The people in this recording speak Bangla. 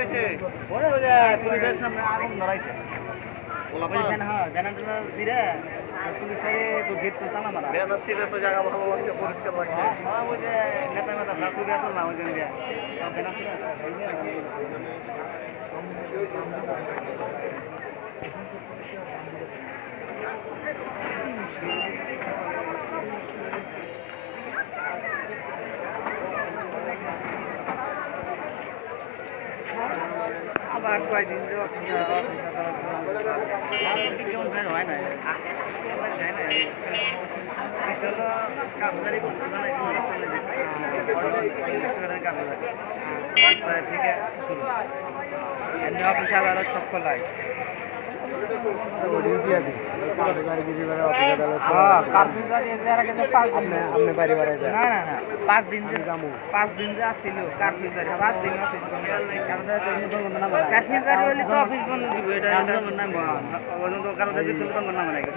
হয়েছে? ওরে ওই যে পুলিশের সামনে আগুন ধরাইছে। ওইখানে হ্যাঁ জানাটা ছিঁড়ে পুলিশের তো গেট তো তালা মারা। ব্যানার ছিল তো জায়গা ভালো লাগছে, পরিষ্কার লাগছে। হ্যাঁ ওই যে নেতা নেতা দাসুরি আসল না ওই জন্য ব্যানার ছিল। আবার কয়েকদিন যে কেমন ফ্রেন্ড হয় না যায় না কাজদারি করতে জানাই থেকে শুরু এমনি অফিসে আবার সকল হয় না 5 দিন যে আসছিল কাশ্মীর 5 দিন অফিস কাশ্মীর হলে তো অফিস বন্ধ দিব এটা কারণ